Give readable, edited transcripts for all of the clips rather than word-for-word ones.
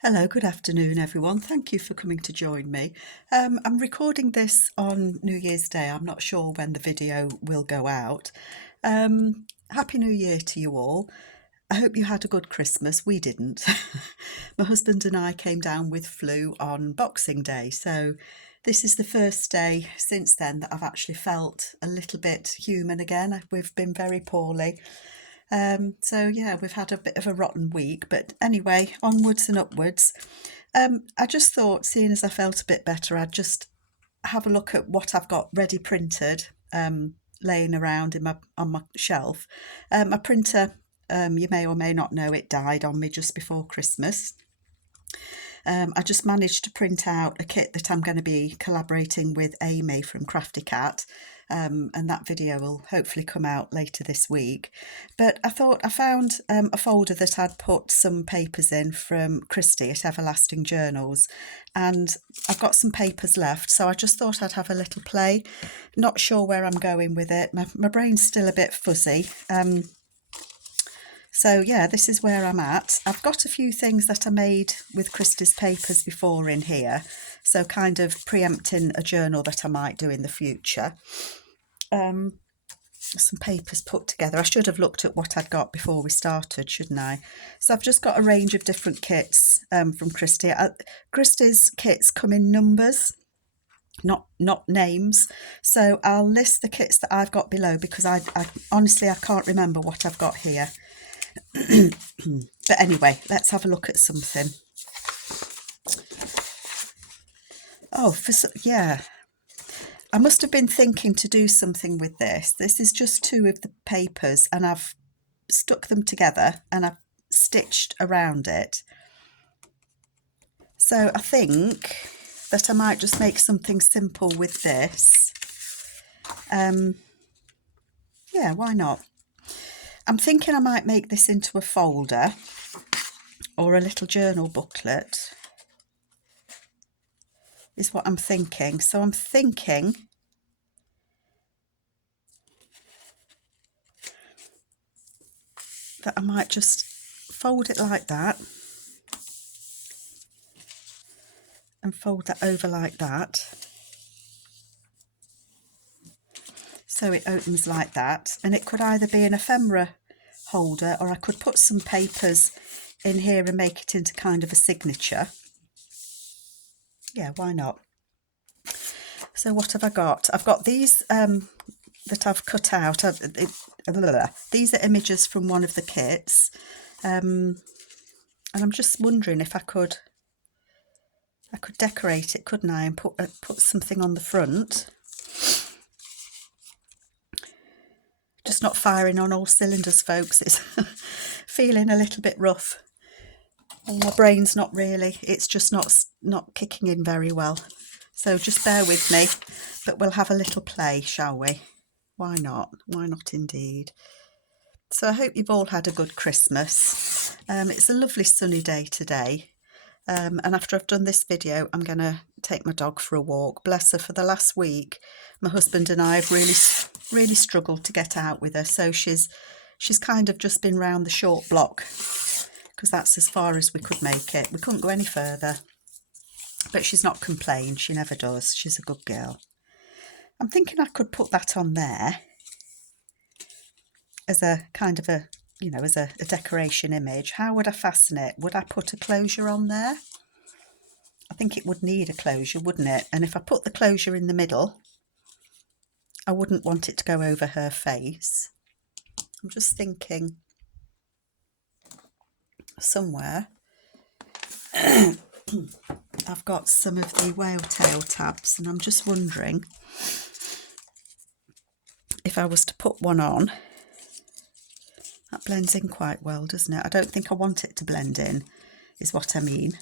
Hello, good afternoon, everyone. Thank you for coming to join me. I'm recording this on New Year's Day. I'm not sure when the video will go out. Happy New Year to you all. I hope you had a good Christmas. We didn't. My husband and I came down with flu on Boxing Day, so this is the first day since then that I've actually felt a little bit human again. We've been very poorly. So yeah, we've had a bit of a rotten week, but anyway, onwards and upwards. I just thought, seeing as I felt a bit better, I'd just have a look at what I've got ready printed, laying around on my shelf. My printer, you may or may not know, it died on me just before Christmas. I just managed to print out a kit that I'm going to be collaborating with Amy from Crafty Cat, and that video will hopefully come out later this week. But I thought I found a folder that I'd put some papers in from Christy at Everlasting Journals, and I've got some papers left, so I just thought I'd have a little play. Not sure where I'm going with it. My brain's still a bit fuzzy. So yeah, this is where I'm at. I've got a few things that I made with Christy's papers before in here, so kind of preempting a journal that I might do in the future. Some papers put together. I should have looked at what I'd got before we started, shouldn't I? So I've just got a range of different kits from Christy. Christy's kits come in numbers, not names, so I'll list the kits that I've got below, because I honestly I can't remember what I've got here. But anyway, let's have a look at something. Oh, yeah, I must have been thinking to do something with this. This is just two of the papers, and I've stuck them together and I've stitched around it. So I think that I might just make something simple with this. Yeah, why not? I'm thinking I might make this into a folder or a little journal booklet, is what I'm thinking. So I'm thinking that I might just fold it like that and fold that over like that. So it opens like that, and it could either be an ephemera holder, or I could put some papers in here and make it into kind of a signature. Yeah, why not? So what have I got? I've got these that I've cut out. These are images from one of the kits, and I'm just wondering if I could decorate it, couldn't I, and put something on the front. Just not firing on all cylinders, folks. It's feeling a little bit rough, and my brain's not really, it's just not kicking in very well. So just bear with me, but we'll have a little play, shall we? Why not? Why not indeed? So I hope you've all had a good Christmas. It's a lovely sunny day today. And after I've done this video, I'm going to take my dog for a walk. Bless her, for the last week, my husband and I have really struggled to get out with her. So she's kind of just been round the short block, because that's as far as we could make it. We couldn't go any further. But she's not complained. She never does. She's a good girl. I'm thinking I could put that on there as a kind of a, as a decoration image. How would I fasten it? Would I put a closure on there? I think it would need a closure, wouldn't it? And if I put the closure in the middle, I wouldn't want it to go over her face. I'm just thinking somewhere. I've got some of the whale tail tabs, and I'm just wondering if I was to put one on. That blends in quite well, doesn't it? I don't think I want it to blend in, is what I mean.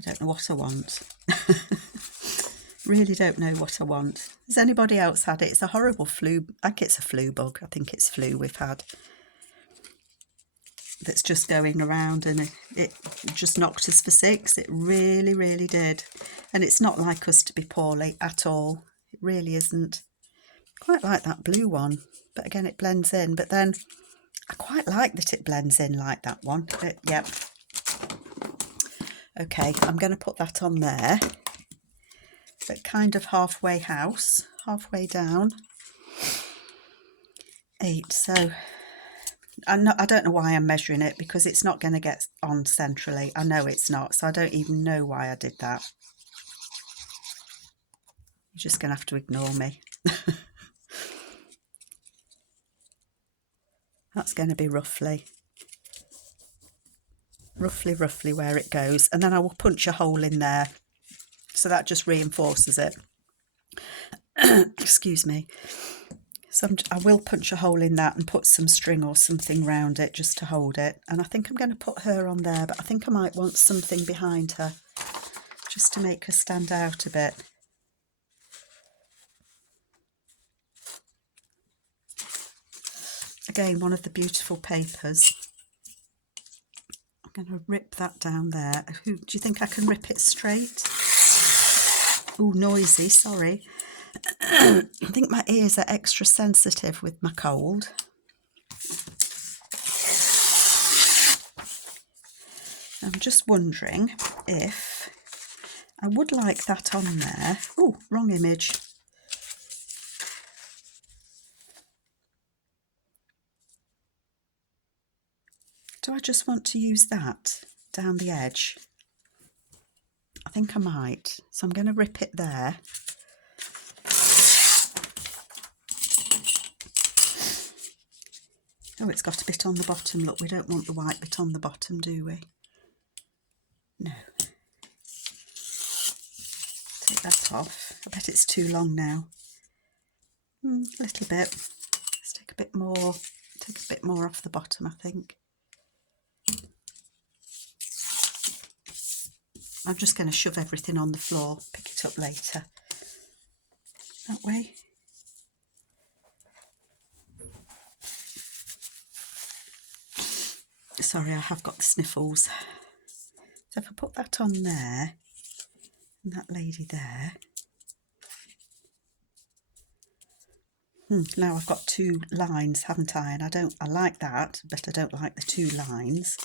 I don't know what I want. Really don't know what I want. Has anybody else had it? It's a horrible flu. I think it's a flu bug. I think it's flu we've had. That's just going around, and it just knocked us for six. It really did. And it's not like us to be poorly at all. It really isn't. Quite like that blue one, but again it blends in. But then I quite like that it blends in like that one, but yep. Okay, I'm going to put that on there, but kind of halfway house, halfway down. 8, so I don't know why I'm measuring it, because it's not going to get on centrally. I know it's not, so I don't even know why I did that. You're just going to have to ignore me. That's going to be roughly where it goes, and then I will punch a hole in there, so that just reinforces it. Excuse me. So I will punch a hole in that and put some string or something round it just to hold it. And I think I'm going to put her on there, but I think I might want something behind her just to make her stand out a bit. Again, one of the beautiful papers. I'm going to rip that down there. Do you think I can rip it straight? Oh, noisy, sorry. I think my ears are extra sensitive with my cold. I'm just wondering if I would like that on there. Oh, wrong image. Do I just want to use that down the edge? I think I might. So I'm going to rip it there. Oh, it's got a bit on the bottom. Look, we don't want the white bit on the bottom, do we? No. Take that off. I bet it's too long now. A little bit. Let's take a bit more. Take a bit more off the bottom, I think. I'm just going to shove everything on the floor, pick it up later. That way. Sorry, I have got the sniffles. So if I put that on there, and that lady there. Now I've got 2 lines, haven't I? And I like that, but I don't like the 2 lines.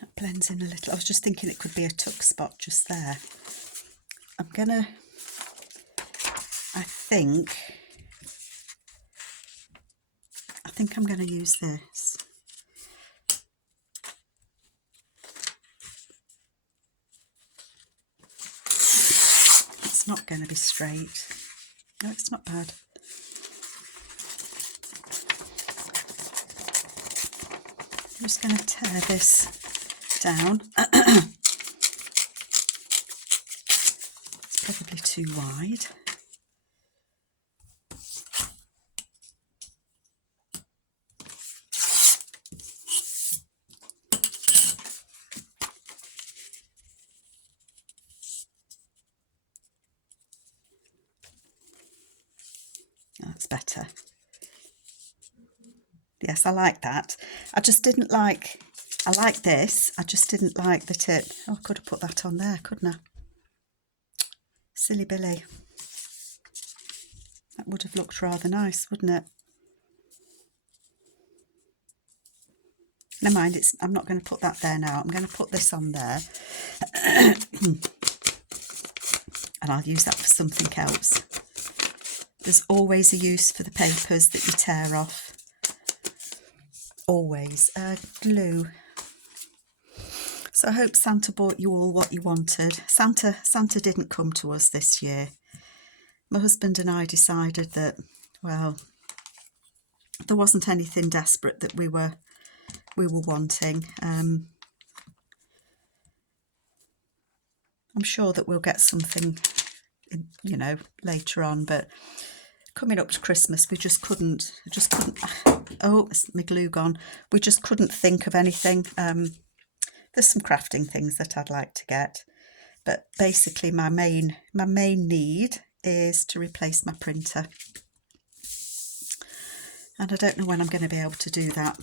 That blends in a little. I was just thinking it could be a tuck spot just there. I think I'm going to use this. It's not going to be straight. No, it's not bad. I'm just going to tear this down. It's probably too wide. That's better. Yes, I like that. I just didn't like, I like this, I just didn't like that it, oh, I could have put that on there, couldn't I? Silly Billy. That would have looked rather nice, wouldn't it? Never mind, I'm not going to put that there now. I'm going to put this on there. And I'll use that for something else. There's always a use for the papers that you tear off. Always. Glue. So I hope Santa bought you all what you wanted. Santa didn't come to us this year. My husband and I decided that, well, there wasn't anything desperate that we were wanting. I'm sure that we'll get something, you know, later on, but coming up to Christmas, we just couldn't, oh, it's my glue gone. We just couldn't think of anything. There's some crafting things that I'd like to get, but basically my main need is to replace my printer. And I don't know when I'm going to be able to do that.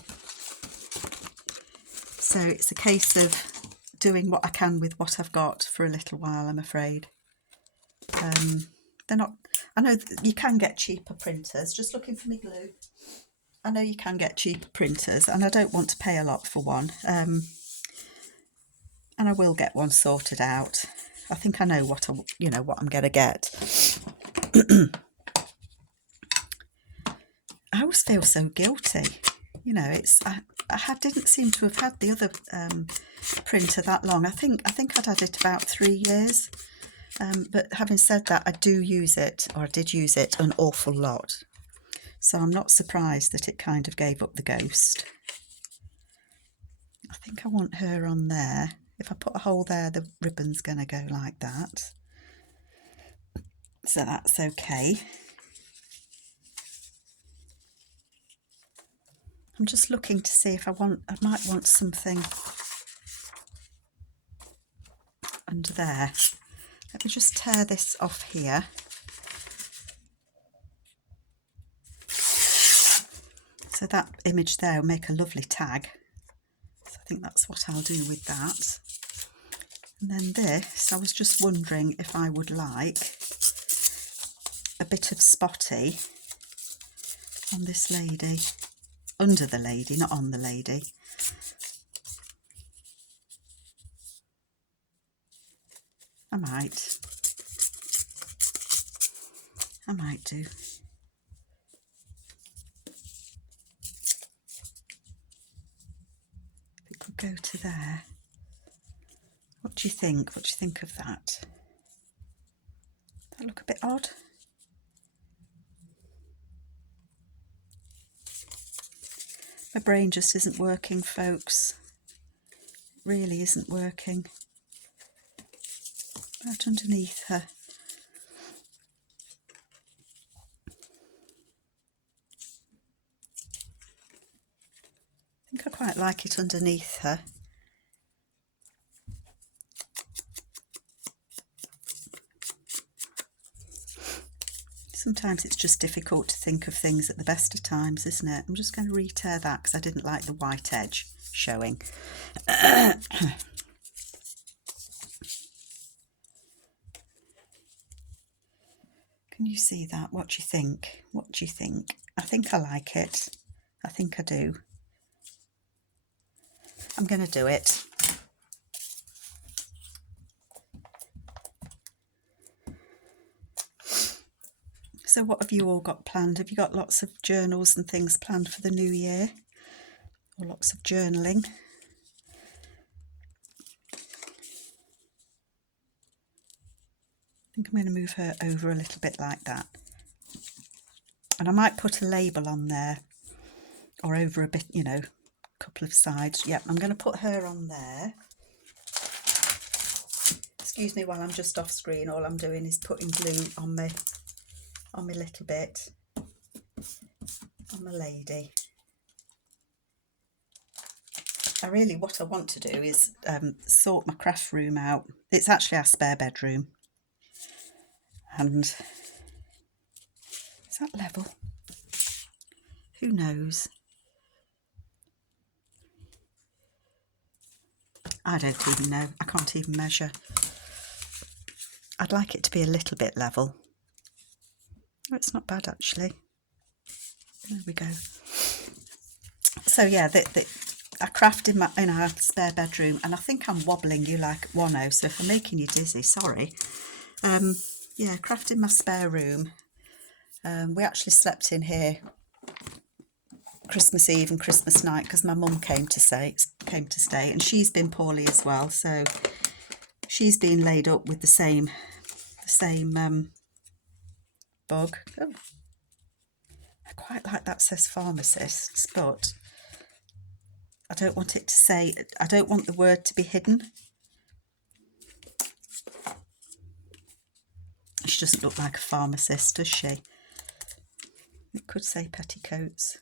So it's a case of doing what I can with what I've got for a little while, I'm afraid. They're not, I know that you can get cheaper printers. Just looking for my glue. I know you can get cheaper printers, and I don't want to pay a lot for one. And I will get one sorted out. I think I know what what I'm going to get. I always feel so guilty. I didn't seem to have had the other printer that long. I think I'd had it about 3 years. But having said that, I do use it, or I did use it an awful lot. So I'm not surprised that it kind of gave up the ghost. I think I want her on there. If I put a hole there, the ribbon's going to go like that. So that's okay. I'm just looking to see if I might want something under there. Let me just tear this off here. So that image there will make a lovely tag. So I think that's what I'll do with that. And then this, I was just wondering if I would like a bit of spotty on this lady. Under the lady, not on the lady. I might do. If it could go to there. What do you think? What do you think of that? Does that look a bit odd? My brain just isn't working, folks. It really isn't working. Right underneath her. I think I quite like it underneath her. Sometimes it's just difficult to think of things at the best of times, isn't it? I'm just going to re-tear that because I didn't like the white edge showing. Can you see that? What do you think? What do you think? I think I like it. I think I do. I'm going to do it. So what have you all got planned? Have you got lots of journals and things planned for the new year? Or lots of journaling? I think I'm going to move her over a little bit like that. And I might put a label on there, or over a bit, a couple of sides. Yep, I'm going to put her on there. Excuse me while I'm just off screen. All I'm doing is putting glue on my little bit, on my lady. What I want to do is sort my craft room out. It's actually our spare bedroom. And is that level? Who knows? I don't even know. I can't even measure. I'd like it to be a little bit level. Oh, it's not bad actually. There we go. So yeah, I craft in our spare bedroom, and I think I'm wobbling you like wano. So if I'm making you dizzy, sorry. Yeah, craft in my spare room. We actually slept in here Christmas Eve and Christmas night because my mum came to stay, and she's been poorly as well. So she's been laid up with the same bug. Oh, I quite like that says pharmacists, but I don't want it to say, I don't want the word to be hidden. She doesn't look like a pharmacist, does she? It could say petticoats.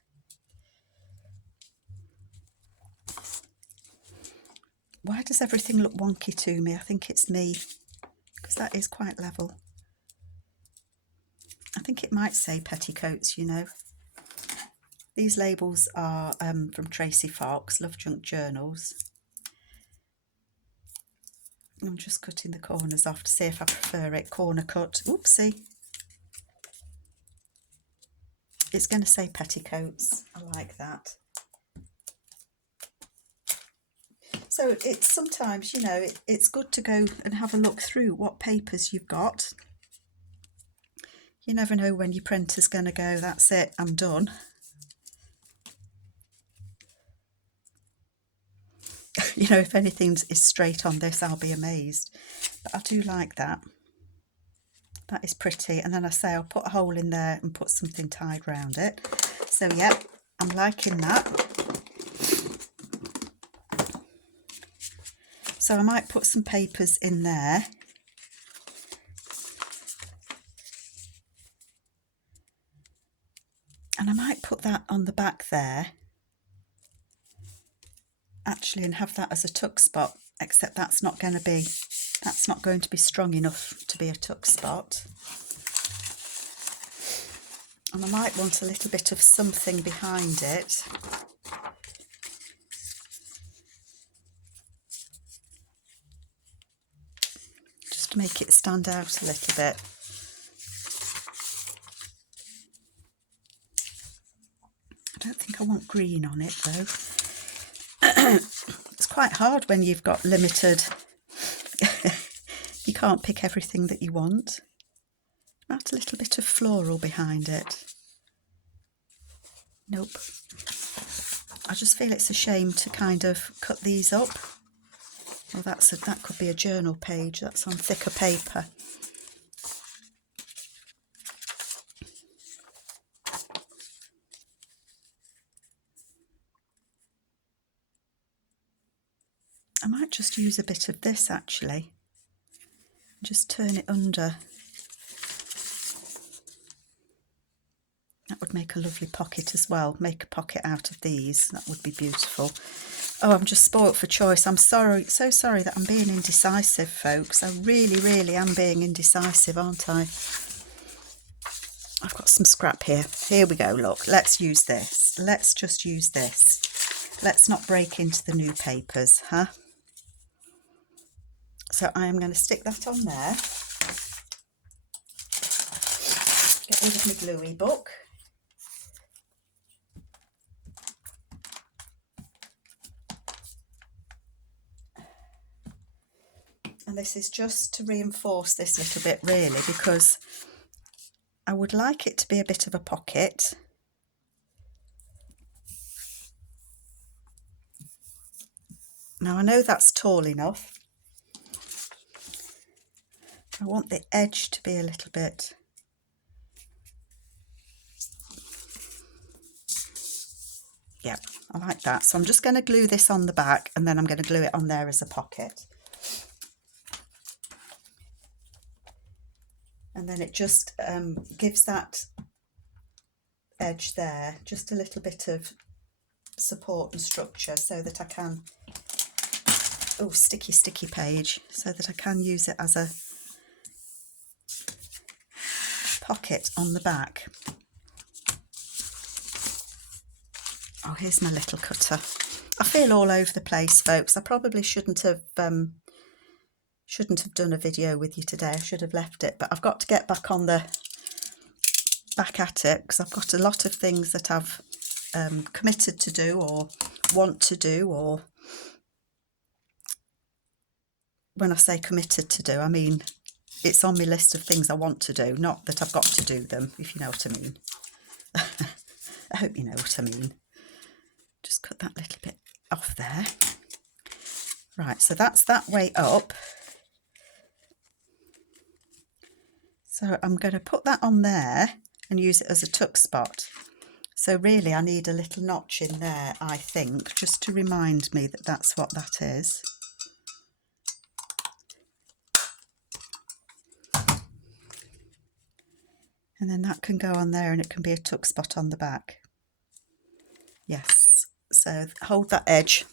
Why does everything look wonky to me? I think it's me, because that is quite level. I think it might say petticoats, These labels are from Tracy Fox, Love Junk Journals. I'm just cutting the corners off to see if I prefer it corner cut. Oopsie. It's going to say petticoats. I like that. So it's sometimes, you know, it's good to go and have a look through what papers you've got. You never know when your printer's going to go, that's it, I'm done. You know, if anything is straight on this, I'll be amazed. But I do like that. That is pretty. And then I say I'll put a hole in there and put something tied round it. So, yep, I'm liking that. So I might put some papers in there. And I might put that on the back there, actually, and have that as a tuck spot, except that's not going to be strong enough to be a tuck spot. And I might want a little bit of something behind it. Just to make it stand out a little bit. I don't think I want green on it though. It's quite hard when you've got limited. You can't pick everything that you want. Add a little bit of floral behind it. Nope. I just feel it's a shame to kind of cut these up. Well, that could be a journal page. That's on thicker paper. I might just use a bit of this actually. Just turn it under. That would make a lovely pocket as well. Make a pocket out of these. That would be beautiful. Oh, I'm just spoilt for choice. I'm sorry, so sorry that I'm being indecisive, folks. I really, really am being indecisive, aren't I? I've got some scrap here. Here we go, look. Let's use this. Let's just use this. Let's not break into the new papers, huh? So I am going to stick that on there. Get rid of my gluey book. And this is just to reinforce this little bit really, because I would like it to be a bit of a pocket. Now I know that's tall enough. I want the edge to be a little bit. Yep, I like that. So I'm just going to glue this on the back and then I'm going to glue it on there as a pocket. And then it just gives that edge there just a little bit of support and structure so that I can, oh, sticky page, so that I can use it as a pocket on the back. Oh, here's my little cutter. I feel all over the place, folks. I probably shouldn't have done a video with you today. I should have left it, but I've got to get back at it because I've got a lot of things that I've committed to do or want to do, or when I say committed to do, I mean it's on my list of things I want to do, not that I've got to do them, if you know what I mean. I hope you know what I mean. Just cut that little bit off there. Right, so that's that way up. So I'm going to put that on there and use it as a tuck spot. So really I need a little notch in there, I think, just to remind me that that's what that is. And then that can go on there and it can be a tuck spot on the back. Yes, so hold that edge.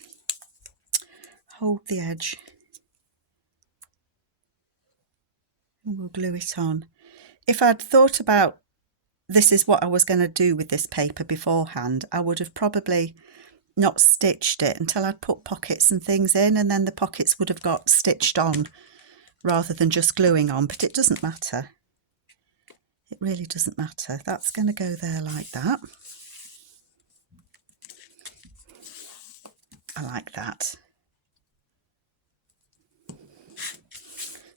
Hold the edge. And we'll glue it on. If I'd thought about this is what I was going to do with this paper beforehand, I would have probably not stitched it until I'd put pockets and things in, and then the pockets would have got stitched on rather than just gluing on, but it doesn't matter. It really doesn't matter. That's going to go there like that. I like that.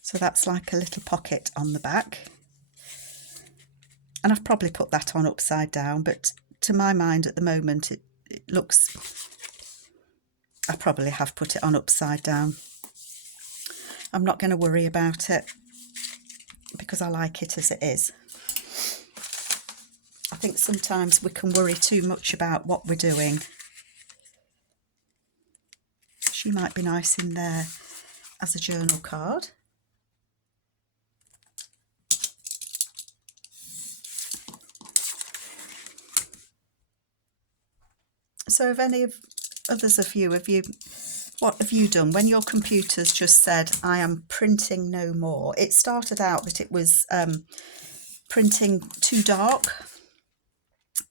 So that's like a little pocket on the back. And I've probably put that on upside down, but to my mind at the moment it looks, I probably have put it on upside down. I'm not going to worry about it because I like it as it is. I think sometimes we can worry too much about what we're doing. She might be nice in there as a journal card. So if any of others of you, what have you done when your computer's just said, I am printing no more? It started out that it was printing too dark,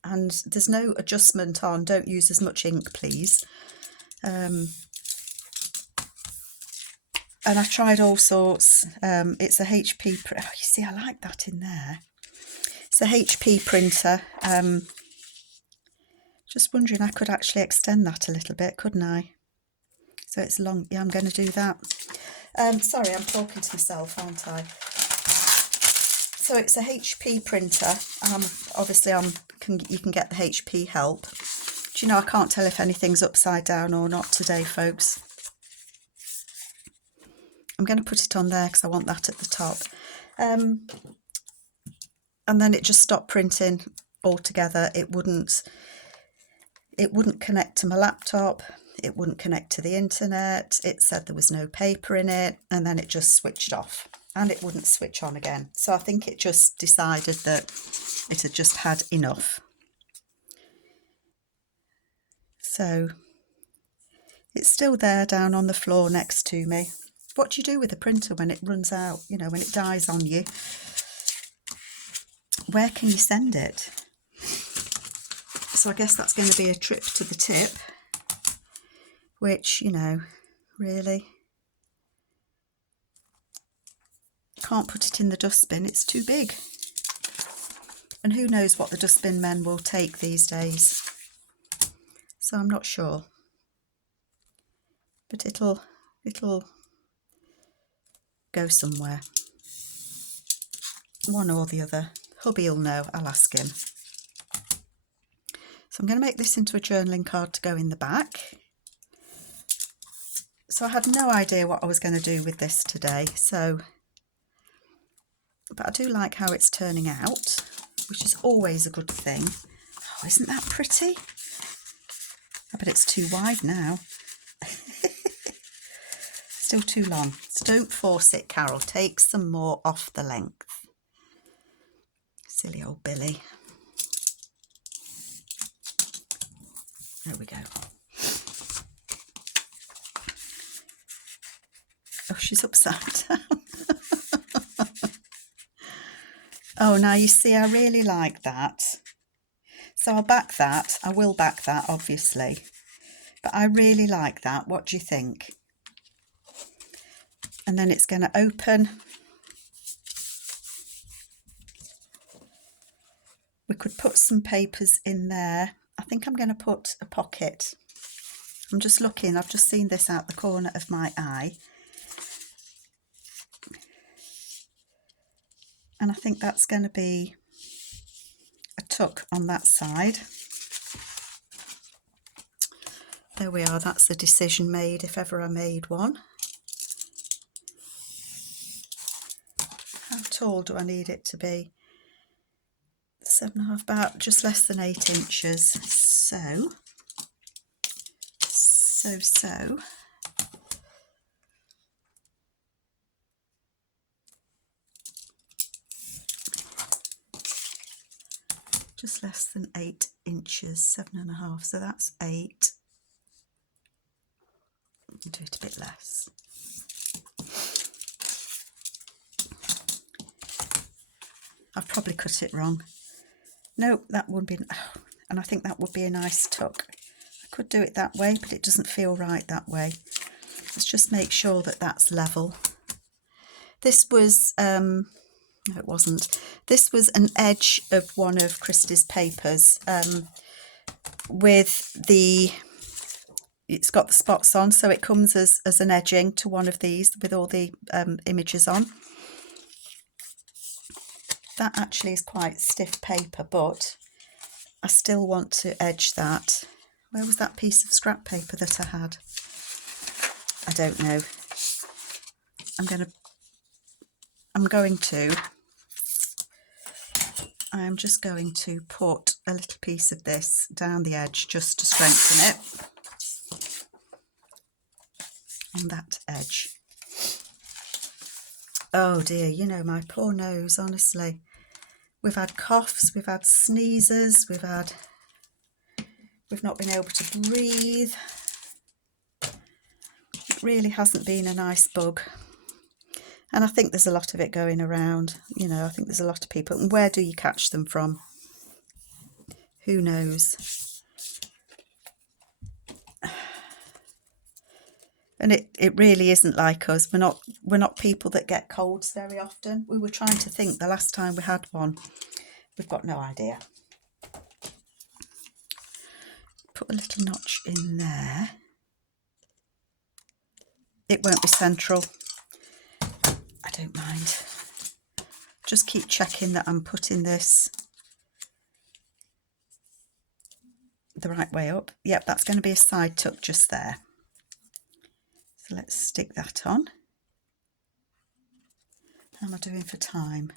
and there's no adjustment on, don't use as much ink please. And I tried all sorts. It's a HP, oh, you see, I like that in there. It's a HP printer. Just wondering, I could actually extend that a little bit, couldn't I? So it's long. Yeah, I'm going to do that. Sorry, I'm talking to myself, aren't I? So it's a HP printer. Obviously, you can get the HP help. Do you know, I can't tell if anything's upside down or not today, folks. I'm going to put it on there because I want that at the top. And then it just stopped printing altogether. It wouldn't connect to my laptop. It wouldn't connect to the internet. It said there was no paper in it, and then it just switched off and it wouldn't switch on again. So I think it just decided that it had just had enough. So it's still there down on the floor next to me. What do you do with a printer when it runs out, you know, when it dies on you? Where can you send it? So I guess that's going to be a trip to the tip, which, you know, really can't put it in the dustbin. It's too big. And who knows what the dustbin men will take these days. So I'm not sure. But it'll go somewhere. One or the other. Hubby'll know, I'll ask him. So I'm going to make this into a journaling card to go in the back. So I had no idea what I was going to do with this today. But I do like how it's turning out, which is always a good thing. Oh, isn't that pretty? I bet it's too wide now. Still too long. So don't force it, Carol. Take some more off the length. Silly old Billy. There we go. Oh, she's upside down. Oh, now you see, I really like that. So I'll back that. I will back that, obviously. But I really like that. What do you think? And then it's going to open. We could put some papers in there. I think I'm going to put a pocket. I'm just looking. I've just seen this out the corner of my eye. And I think that's going to be a tuck on that side. There we are. That's a decision made if ever I made one. How tall do I need it to be? 7.5, about just less than 8 inches. So. Just less than 8 inches, 7.5. So that's 8. Do it a bit less. I've probably cut it wrong. No, that would be, oh, and I think that would be a nice tuck. I could do it that way, but it doesn't feel right that way. Let's just make sure that that's level. This was No, it wasn't. This was an edge of one of Christy's papers with it's got the spots on, so it comes as an edging to one of these with all the images on. That actually is quite stiff paper, but I still want to edge that. Where was that piece of scrap paper that I had? I don't know. I'm just going to put a little piece of this down the edge just to strengthen it on that edge. Oh dear, you know, my poor nose, honestly. We've had coughs, we've had sneezes, we've not been able to breathe. It really hasn't been a nice bug. And I think there's a lot of it going around. You know, I think there's a lot of people. And where do you catch them from? Who knows? And it really isn't like us. We're not people that get colds very often. We were trying to think the last time we had one. We've got no idea. Put a little notch in there. It won't be central. I don't mind. Just keep checking that I'm putting this the right way up. Yep, that's going to be a side tuck just there. So let's stick that on. How am I doing for time?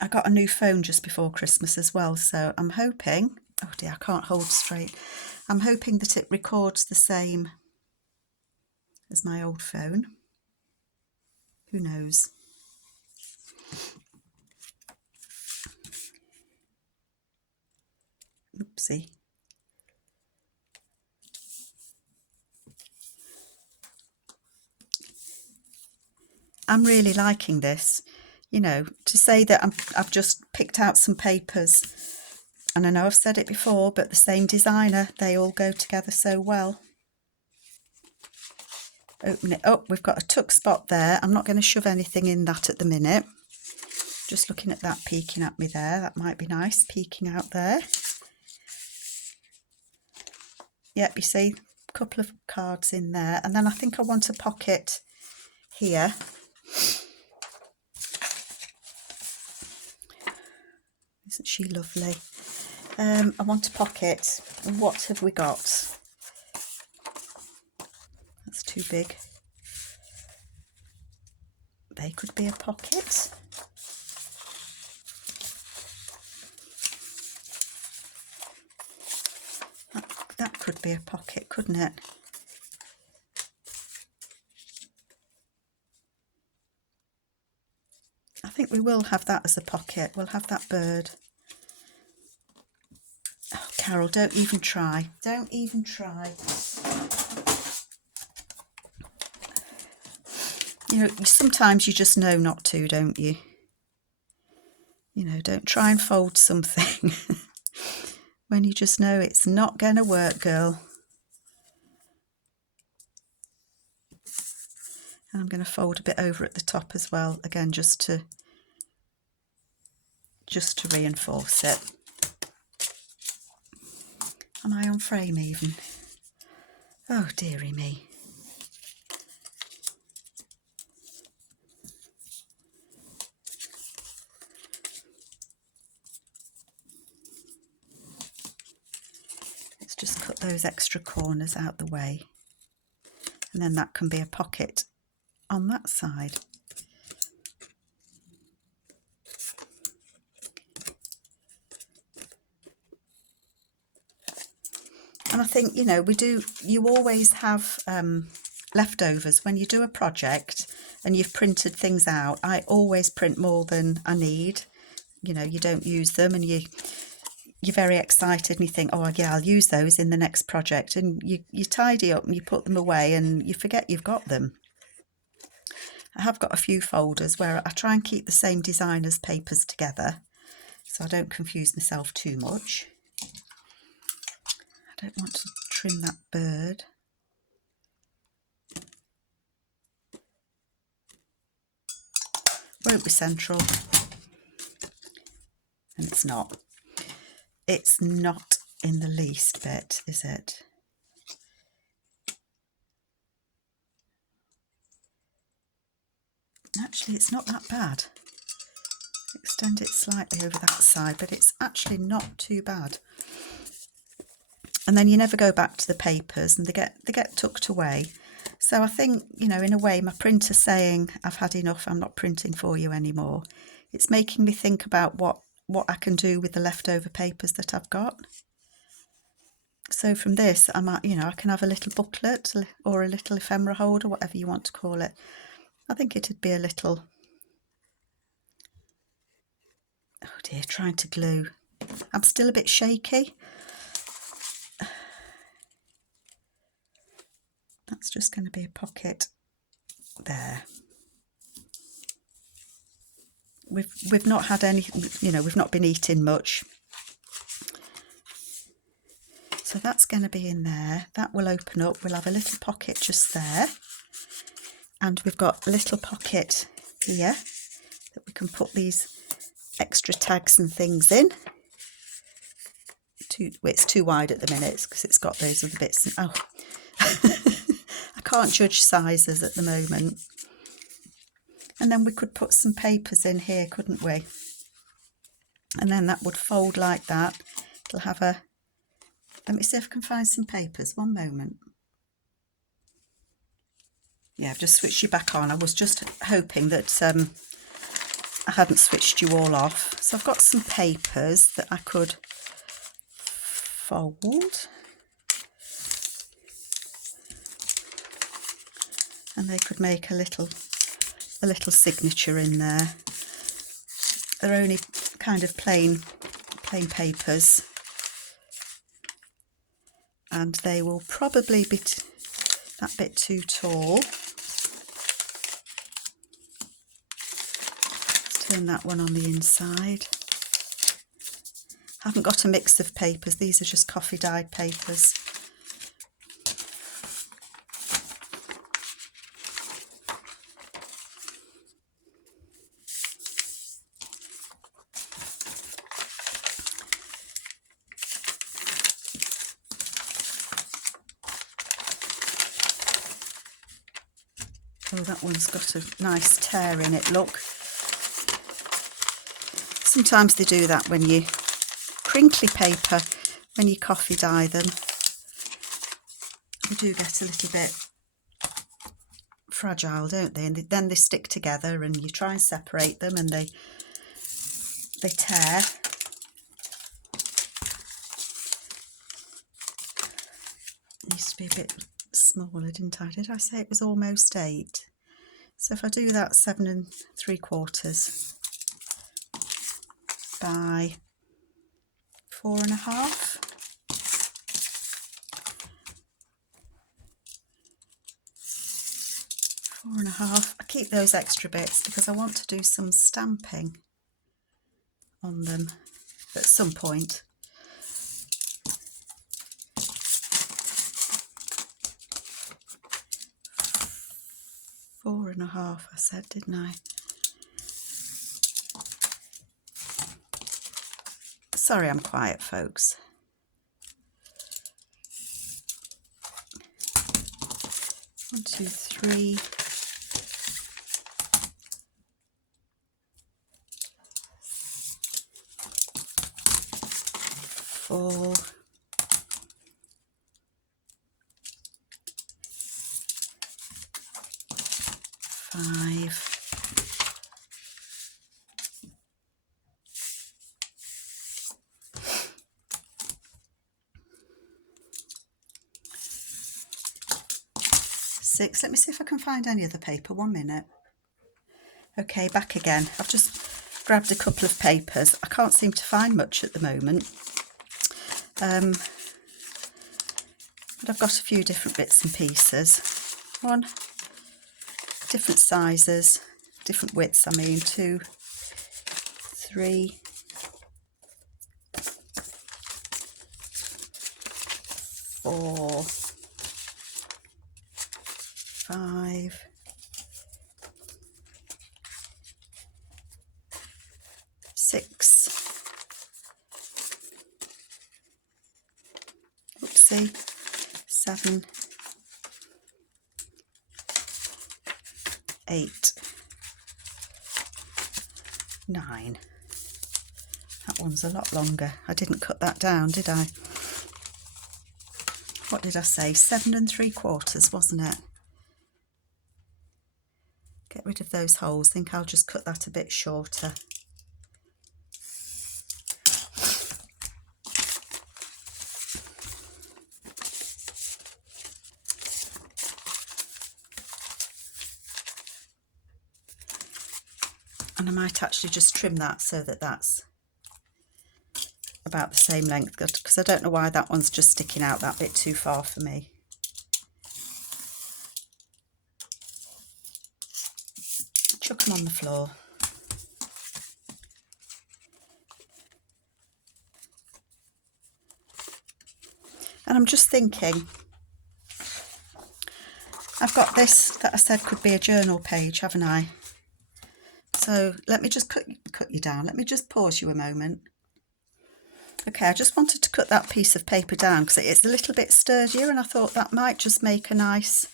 I got a new phone just before Christmas as well, so I'm hoping, oh dear, I can't hold straight. I'm hoping that it records the same as my old phone. Who knows? Oopsie. I'm really liking this. You know, to say that I've just picked out some papers, and I know I've said it before, but the same designer, they all go together so well. Open it up, we've got a tuck spot there. I'm not going to shove anything in that at the minute. Just looking at that peeking at me there, that might be nice, peeking out there. Yep, you see, a couple of cards in there. And then I think I want a pocket here. Isn't she lovely? I want a pocket. What have we got? That's too big. They could be a pocket. That could be a pocket, couldn't it? I think we will have that as a pocket. We'll have that bird. Oh, Carol, don't even try. Don't even try. You know, sometimes you just know not to, don't you? You know, don't try and fold something when you just know it's not going to work, girl. And I'm going to fold a bit over at the top as well, again, just to reinforce it. Am I on frame even? Oh, dearie me. Let's just cut those extra corners out the way. And then that can be a pocket on that side. And I think, you know, you always have leftovers when you do a project and you've printed things out. I always print more than I need. You know, you don't use them and you're very excited and you think, oh yeah, I'll use those in the next project, and you tidy up and you put them away and you forget you've got them. I have got a few folders where I try and keep the same designer's papers together so I don't confuse myself too much. I don't want to trim that bird. won't be central. And it's not. It's not in the least bit, is it? Actually, it's not that bad. Extend it slightly over that side, but it's actually not too bad. And then you never go back to the papers, and they get tucked away. So I think, you know, in a way, my printer saying I've had enough, I'm not printing for you anymore, it's making me think about what I can do with the leftover papers that I've got. So from this, I might, you know, I can have a little booklet or a little ephemera holder, whatever you want to call it. I think it'd be a little, oh dear, trying to glue. I'm still a bit shaky. That's just going to be a pocket there. We've not had any, you know, we've not been eating much. So that's going to be in there. That will open up. We'll have a little pocket just there. And we've got a little pocket here that we can put these extra tags and things in. Well, it's too wide at the minute because it's got those other bits. Oh, I can't judge sizes at the moment. And then we could put some papers in here, couldn't we? And then that would fold like that. It'll have a, let me see if I can find some papers. One moment. Yeah, I've just switched you back on. I was just hoping that I hadn't switched you all off. So I've got some papers that I could fold. And they could make a little signature in there. They're only kind of plain papers, and they will probably be that bit too tall. Let's turn that one on the inside. I haven't got a mix of papers, these are just coffee dyed papers. Oh, that one's got a nice tear in it, look. Sometimes they do that when you crinkly paper, when you coffee dye them. They do get a little bit fragile, don't they? And then they stick together and you try and separate them and they tear. It used to be a bit smaller, didn't I? Did I say it was almost 8? So if I do that 7 3/4 by 4 1/2. Four and a half. I keep those extra bits because I want to do some stamping on them at some point. Four and a half, I said, didn't I? Sorry, I'm quiet, folks. One, two, three. 4. 5. 6. Let me see if I can find any other paper. 1 minute. Okay, back again. I've just grabbed a couple of papers. I can't seem to find much at the moment. But I've got a few different bits and pieces. 1, different sizes, different widths, I mean. 2, 3, 4, 5, see, 7, 8, 9. That one's a lot longer. I didn't cut that down, did I? What did I say? 7 3/4, wasn't it? Get rid of those holes. I think I'll just cut that a bit shorter. And I might actually just trim that so that that's about the same length, because I don't know why that one's just sticking out that bit too far for me. Chuck them on the floor. And I'm just thinking, I've got this that I said could be a journal page, haven't I? So let me just cut you down. Let me just pause you a moment. Okay, I just wanted to cut that piece of paper down because it's a little bit sturdier, and I thought that might just make a nice...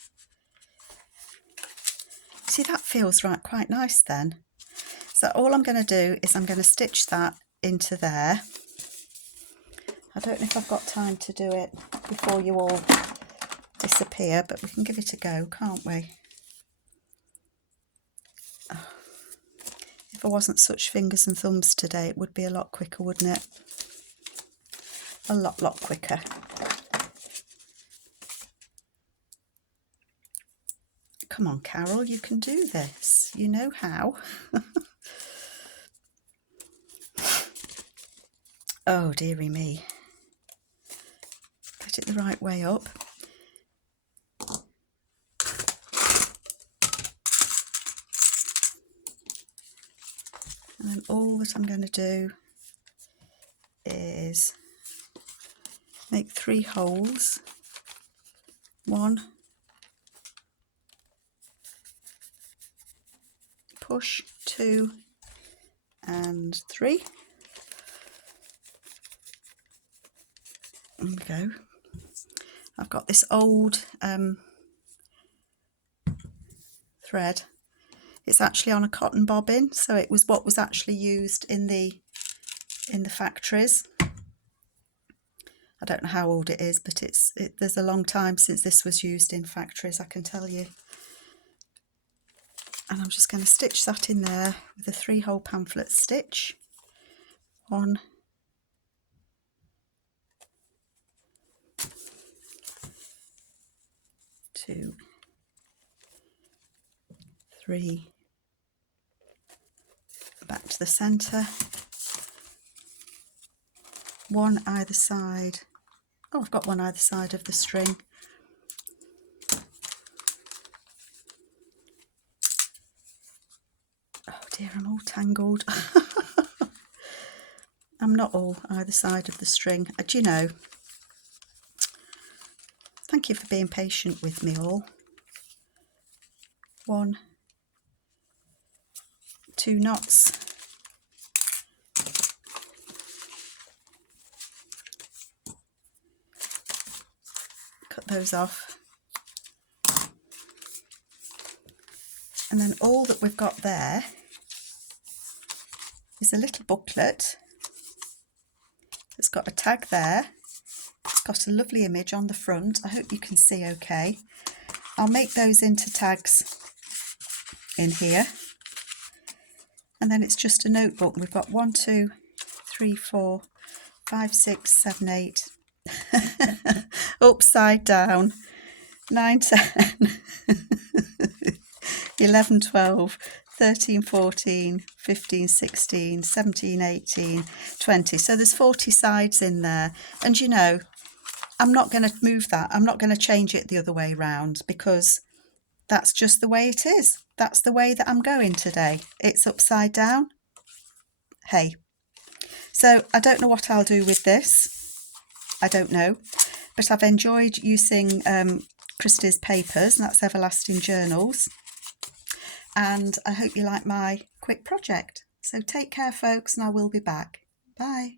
See, that feels quite nice then. So all I'm going to do is I'm going to stitch that into there. I don't know if I've got time to do it before you all disappear, but we can give it a go, can't we? Oh. If I wasn't such fingers and thumbs today, it would be a lot quicker, wouldn't it? A lot quicker. Come on, Carol, you can do this. You know how. Oh, dearie me. Get it the right way up. And then all that I'm going to do is make 3 holes. 1, push, 2 and 3. There we go. I've got this old thread. It's actually on a cotton bobbin, so it was what was actually used in the factories. I don't know how old it is, but there's a long time since this was used in factories, I can tell you. And I'm just going to stitch that in there with a 3-hole pamphlet stitch. 1, 2, 3, back to the centre, 1 either side. Oh, I've got 1 either side of the string. Oh dear, I'm all tangled. I'm not all either side of the string. Do you know, thank you for being patient with me all. 1, 2 knots. Cut those off. And then all that we've got there is a little booklet. It's got a tag there. It's got a lovely image on the front. I hope you can see okay. I'll make those into tags in here. And then it's just a notebook. We've got 1, 2, 3, 4, 5, 6, 7, 8. Upside down. 9, 10, 11, 12, 13, 14, 15, 16, 17, 18, 20. So there's 40 sides in there. And you know, I'm not going to move that. I'm not going to change it the other way round, because that's just the way it is. That's the way that I'm going today. It's upside down. Hey. So I don't know what I'll do with this. I don't know. But I've enjoyed using Christy's papers, and that's Everlasting Journals. And I hope you like my quick project. So take care, folks, and I will be back. Bye.